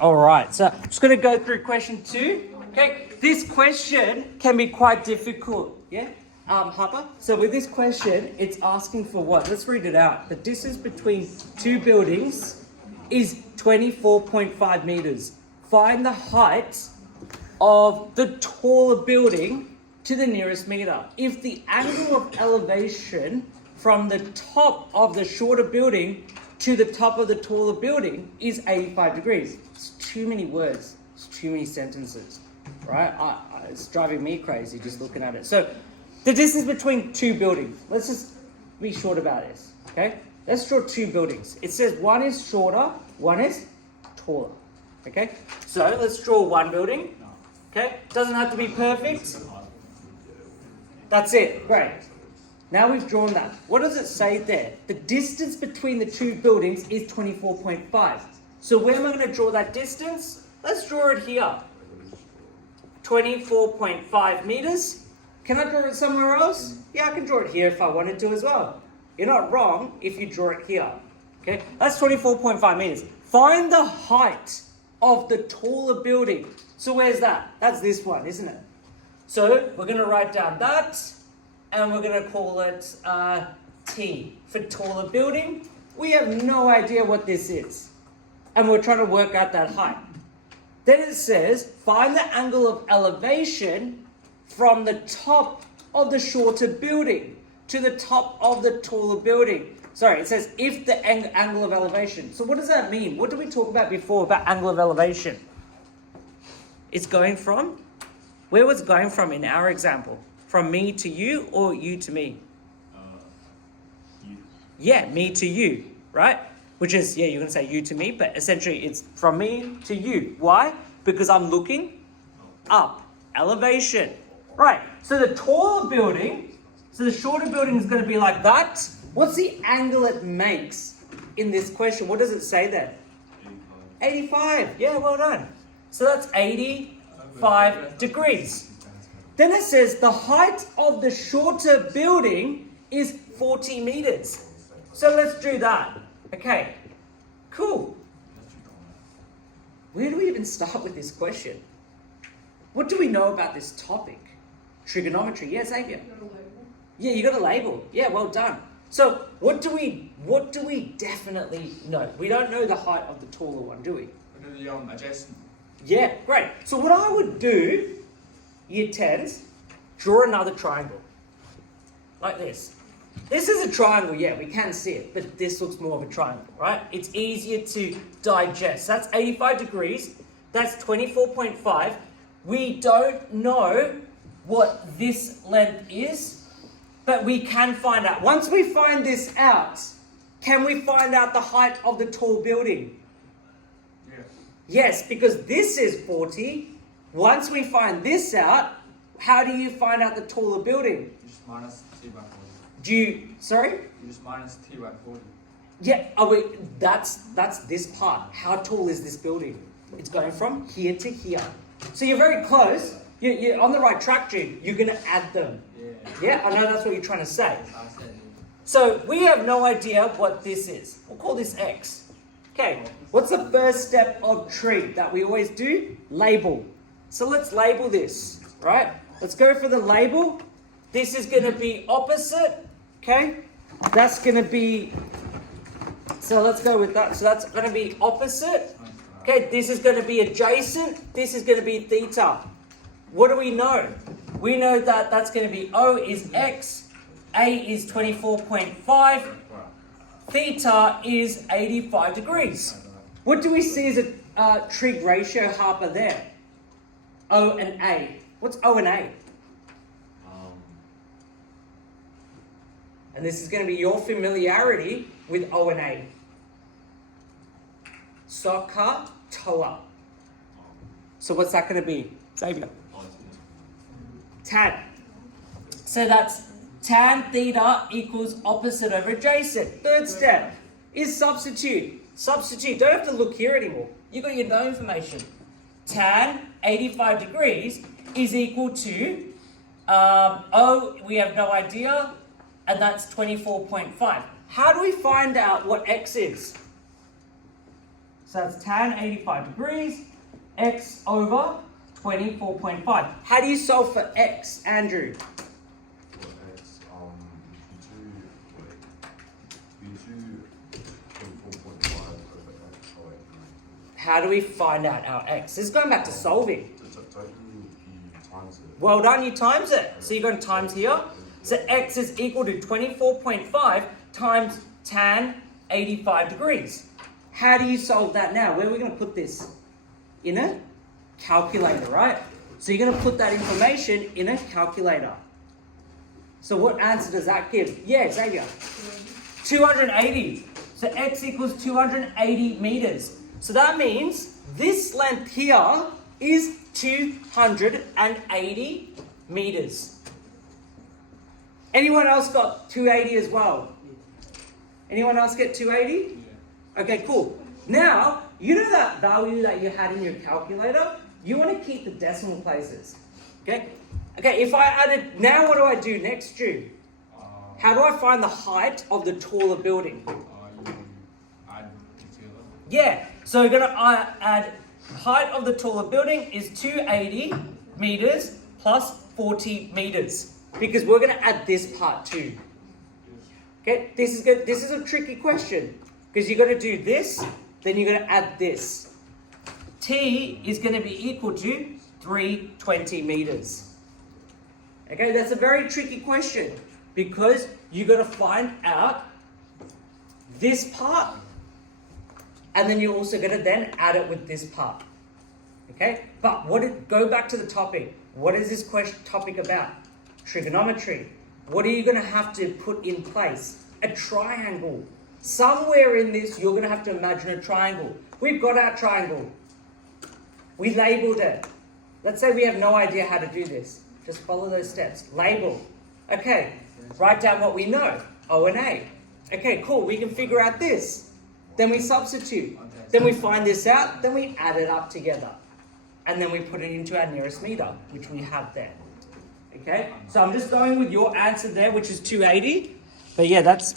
All right, so I'm just going to go through question 2. Okay, this question can be quite difficult. Yeah, Harper? So with this question, it's asking for what? Let's read it out. The distance between two buildings is 24.5 meters. Find the height of the taller building to the nearest meter. If the angle of elevation from the top of the shorter building to the top of the taller building is 85 degrees. It's too many words. It's too many sentences, right? It's driving me crazy just looking at it. So the distance between two buildings. Let's just be short about this, okay? Let's draw two buildings. It says one is shorter, one is taller, okay? So let's draw one building, okay? Doesn't have to be perfect. That's it, great. Now we've drawn that. What does it say there? The distance between the two buildings is 24.5. So where am I going to draw that distance? Let's draw it here. 24.5 meters. Can I draw it somewhere else? Yeah, I can draw it here if I wanted to as well. You're not wrong if you draw it here. Okay, that's 24.5 meters. Find the height of the taller building. So where's that? That's this one, isn't it? So we're going to write down that. And we're going to call it T for taller building. We have no idea what this is. And we're trying to work out that height. Then it says, find the angle of elevation from the top of the shorter building to the top of the taller building. Sorry, it says if the angle of elevation. So what does that mean? What did we talk about before about angle of elevation? It's going from? Where was it going from in our example? From me to you or you to me? You. Yeah, me to you, right? Which is, yeah, you're going to say you to me, but essentially it's from me to you. Why? Because I'm looking up. Elevation. Right, so the taller building, so the shorter building is going to be like that. What's the angle it makes in this question? What does it say there? 85. Yeah, well done. So that's 85 degrees. Then it says the height of the shorter building is 40 meters. So let's do that. Okay, cool. Where do we even start with this question? What do we know about this topic? Trigonometry. Yeah, Xavier? Yeah, you got a label. Yeah, well done. So what do we definitely know? We don't know the height of the taller one, do we? We know the adjacent. Yeah, great. So what I would do, Year 10s, draw another triangle. Like this. This is a triangle, yeah, we can see it, but this looks more of a triangle, right? It's easier to digest. That's 85 degrees. That's 24.5. We don't know what this length is, but we can find out. Once we find this out, can we find out the height of the tall building? Yes. Yes, because this is 40. Once we find this out, how do you find out the taller building? You just minus t by 40. Sorry? You just minus t by 40. Yeah, that's this part. How tall is this building? It's going from here to here. So you're very close. You're on the right track, Jude. You're going to add them. Yeah. Yeah, I know that's what you're trying to say. I said it. So we have no idea what this is. We'll call this X. Okay, what's the first step of tree that we always do? Label. So let's label this, right? Let's go for the label. This is going to be opposite, okay? That's going to be, so let's go with that. So that's going to be opposite. Okay, this is going to be adjacent. This is going to be theta. What do we know? We know that that's going to be O is X, A is 24.5, theta is 85 degrees. What do we see as a trig ratio, Harper, there? O and A. What's O and A? And this is going to be your familiarity with O and A. Soka, toa. So what's that going to be? Xavier. Tan. So that's tan theta equals opposite over adjacent. Third step is substitute. Substitute. Don't have to look here anymore. You got your no information. Tan 85 degrees is equal to O, we have no idea, and that's 24.5. How do we find out what X is? So that's tan 85 degrees, x over 24.5. How do you solve for x, Andrew? For x, we do 24.5 over x. Oh, wait, no. How do we find out our x? This is going back to solving. Don't you times it? Well done, you times it. So you're going to times here. So x is equal to 24.5 times tan 85 degrees. How do you solve that now? Where are we going to put this? In a calculator, right? So you're going to put that information in a calculator. So what answer does that give? Yeah, Xavier. 280. So x equals 280 meters. So that means this length here is 280 meters. Anyone else got 280 as well? Anyone else get 280? Okay, cool. Now, you know that value that you had in your calculator? You want to keep the decimal places. Okay? Okay, if I added, now what do I do next, Stu? How do I find the height of the taller building? You add together. Yeah, so we're going to add height of the taller building is 280 meters plus 40 meters. Because we're going to add this part too. Okay, this is good. This is a tricky question. Because you're going to do this, then you're going to add this. T is going to be equal to 320 meters. Okay, that's a very tricky question. Because you've got to find out this part. And then you're also going to then add it with this part. Okay, but go back to the topic. What is this topic about? Trigonometry. What are you going to have to put in place? A triangle. Somewhere in this, you're going to have to imagine a triangle. We've got our triangle. We labeled it. Let's say we have no idea how to do this. Just follow those steps. Label. Okay, write down what we know. O and A. Okay, cool. We can figure out this. Then we substitute. Then we find this out. Then we add it up together. And then we put it into our nearest meter, which we have there. Okay, so I'm just going with your answer there, which is 280. But yeah, that's